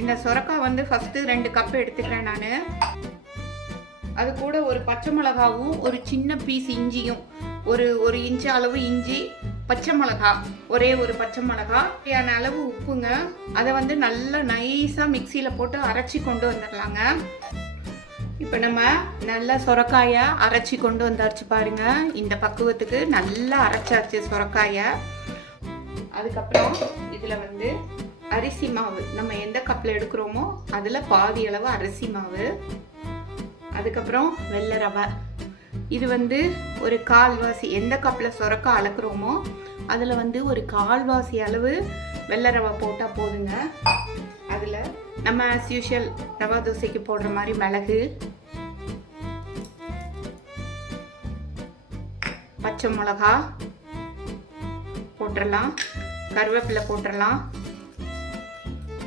இந்த சொரக்காய் வந்து ஃபஸ்ட்டு 2 கப் எடுத்துக்கிறேன் நான். அது கூட ஒரு பச்சை மிளகாவும் ஒரு சின்ன பீஸ் இஞ்சியும், ஒரு இன்ச்சு அளவு இஞ்சி, பச்சை மிளகா, ஒரே ஒரு பச்சை மிளகா, தேவையான அளவு உப்புங்க. அதை வந்து நல்லா நைஸாக மிக்சியில் போட்டு அரைச்சி கொண்டு வந்துடலாங்க. இப்போ நம்ம நல்லா சொரக்காயை அரைச்சி கொண்டு வந்தாச்சு பாருங்க. இந்த பக்குவத்துக்கு நல்லா அரைச்சாச்சு சொரக்காயை. அதுக்கப்புறம் இதில் வந்து அரிசி மாவு, நம்ம எந்த கப்பில் எடுக்கிறோமோ அதில் பாதி அளவு அரிசி மாவு. அதுக்கப்புறம் வெள்ளை ரவை, இது வந்து ஒரு கால்வாசி, எந்த கப்பில் சொரக்காய் அளக்குறோமோ அதில் வந்து ஒரு கால்வாசி அளவு வெள்ளை ரவை போட்டால் போதுங்க. அதில் நம்ம ஆஸ் யூஷுவல் ரவா தோசைக்கு போடுற மாதிரி மிளகு, பச்சை மிளகா போட்டுடலாம், கருவேப்பிலை போட்டுடலாம்.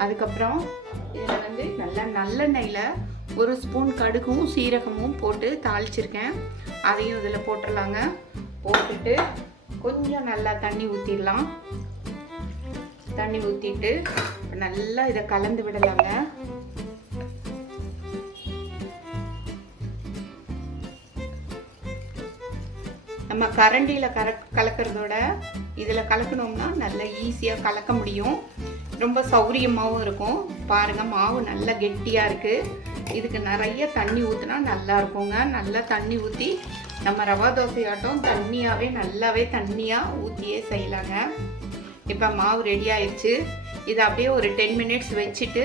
அதுக்கப்புறம் இதில் வந்து நல்லெண்ணெயில் ஒரு ஸ்பூன் கடுகும் சீரகமும் போட்டு தாளிச்சிருக்கேன், அதையும் இதில் போட்டுடலாங்க. போட்டுட்டு கொஞ்சம் நல்லா தண்ணி ஊற்றிடலாம். தண்ணி ஊற்றிட்டு நல்லா இதை கலந்து விடலாங்க. நம்ம கரண்டியில் கலக்கிறதோட இதில் கலக்கணும்னா நல்லா ஈஸியாக கலக்க முடியும், ரொம்ப சௌரியமாகவும் இருக்கும். பாருங்கள், மாவு நல்லா கெட்டியாக இருக்குது. இதுக்கு நிறைய தண்ணி ஊற்றினா நல்லா இருக்குங்க. நல்லா தண்ணி ஊற்றி நம்ம ரவா தோசை ஆட்டம் தண்ணியாகவே நல்லாவே தண்ணியாக ஊற்றியே செய்யலாங்க. இப்போ மாவு ரெடி ஆயிடுச்சு. இதை அப்படியே ஒரு 10 மினிட்ஸ் வச்சுட்டு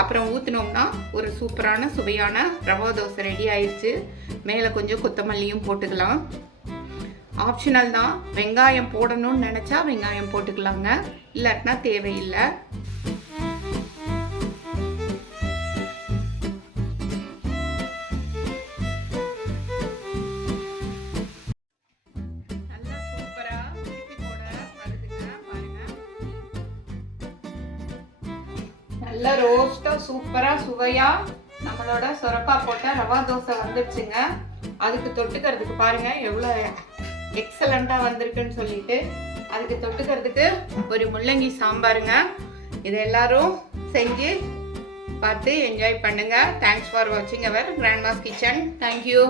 அப்புறம் ஊற்றினோம்னா ஒரு சூப்பரான சுவையான ரவா தோசை ரெடி ஆயிடுச்சு. மேலே கொஞ்சம் கொத்தமல்லியும் போட்டுக்கலாம். ஆப்ஷனல் தான், வெங்காயம் போடணும்னு நினச்சா வெங்காயம் போட்டுக்கலாங்க, இல்லாட்டினா தேவையில்லை. நல்லா சூப்பராக திருப்பி போட வருதுங்க பாருங்க. நல்லா ரோஸ்ட்டாக சூப்பராக சுவையாக நம்மளோட சொரக்காய் போட்ட ரவா தோசை வந்துடுச்சுங்க. அதுக்கு தொட்டுக்கிறதுக்கு பாருங்க எவ்வளோ எக்ஸலண்ட்டாக வந்திருக்குன்னு சொல்லிட்டு, அதுக்கு தொட்டுக்கிறதுக்கு ஒரு முள்ளங்கி சாம்பாருங்க. இதை எல்லாரும் செஞ்சு பார்த்து என்ஜாய் பண்ணுங்க. தேங்க்ஸ் ஃபார் வாட்சிங் அவர் கிராண்ட்மாஸ் கிச்சன். தேங்க்யூ.